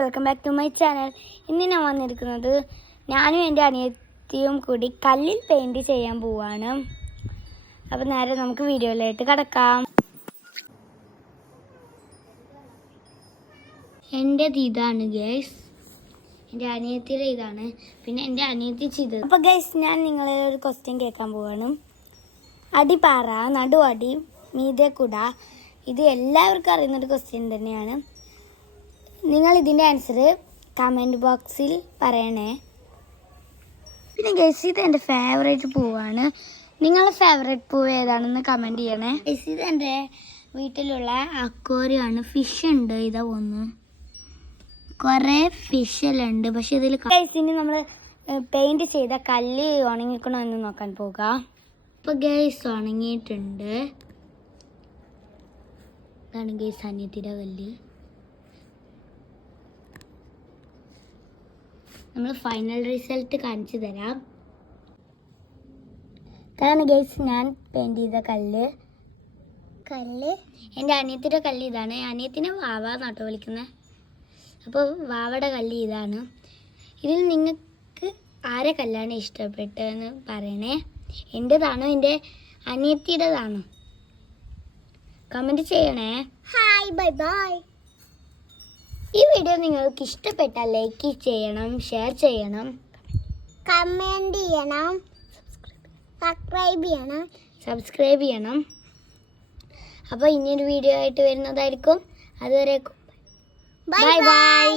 Welcome back to my channel ഇന്ന് ഞാൻ വന്നിരിക്കുന്നത് ഞാനും എന്റെ അനിയത്തിയും കൂടി കല്ലിൽ പെയിന്റ് ചെയ്യാൻ പോവാണ്. അപ്പോൾ നേരെ നമുക്ക് വീഡിയോയിലായിട്ട് കിടക്കാം. എന്റേത് ഇതാണ് ഗേസ് എന്റെ അനിയത്തിയുടെ ഇതാണ്. പിന്നെ എന്റെ അനിയത്തി ചെയ്തത്. അപ്പോൾ ഗൈസ് ഞാൻ നിങ്ങളെ ഒരു ക്വസ്റ്റ്യൻ കേൾക്കാൻ പോവാണ്. അടിപ്പാറ നടുവടി മീതെ കുട ഇത് എല്ലാവർക്കും അറിയുന്നൊരു ക്വസ്റ്റ്യൻ തന്നെയാണ്. നിങ്ങൾ ഇതിന്റെ ആൻസർ കമന്റ് ബോക്സിൽ പറയണേ. പിന്നെ ഗസ് ഇത് എന്റെ ഫേവറേറ്റ് പൂവാണ്. നിങ്ങളുടെ ഫേവറേറ്റ് പൂവ് ഏതാണെന്ന് കമന്റ് ചെയ്യണേ. ഗസ് ഇത് എന്റെ വീട്ടിലുള്ള അക്വോറിയാണ്. ഫിഷ് ഉണ്ട് ഇതാ ഒന്ന്. കുറേ ഫിഷെല്ലാം പക്ഷെ ഇതിൽ ഗൈസിന് നമ്മൾ പെയിന്റ് ചെയ്ത കല്ല് ഉണങ്ങിക്കണോ എന്ന് നോക്കാൻ പോകാം. ഇപ്പോൾ ഗൈസ് ഉണങ്ങിയിട്ടുണ്ട്. ഇതാണ് ഗൈസ് അനിയത്തിയുടെ കല്ല്. നമ്മൾ ഫൈനൽ റിസൾട്ട് കാണിച്ചു തരാം. കാരണം ഗൈസ് ഞാൻ പെയിന്റ് ചെയ്ത കല്ല്. കല്ല്? എന്റെ അനിയത്തിന്റെ കല്ല് ഇതാണ്. അനിയത്തിനെ വാവ എന്നാട്ടോ വിളിക്കുന്നത് അപ്പോൾ വാവയുടെ കല്ല് ഇതാണ്. ഇതിൽ നിങ്ങൾക്ക് ആരെ കല്ലാണ് ഇഷ്ടപ്പെട്ടതെന്ന് പറയണേ. എന്റെതാണോ എന്റെ അനിയത്തിയുടേതാണോ? കമന്റ് ചെയ്യണേ. ഹായ് ബൈ ബൈ ഈ വീഡിയോ നിങ്ങൾക്ക് ഇഷ്ടപ്പെട്ടാൽ ലൈക്ക് ചെയ്യണം ഷെയർ ചെയ്യണം. കമന്റ് ചെയ്യണം. സബ്സ്ക്രൈബ് ചെയ്യണം. സബ്സ്ക്രൈബ് ചെയ്യണം. അപ്പോൾ ഇനിയൊരു വീഡിയോ ആയിട്ട് വരുന്നതായിരിക്കും. അതുവരെ ബൈ ബൈ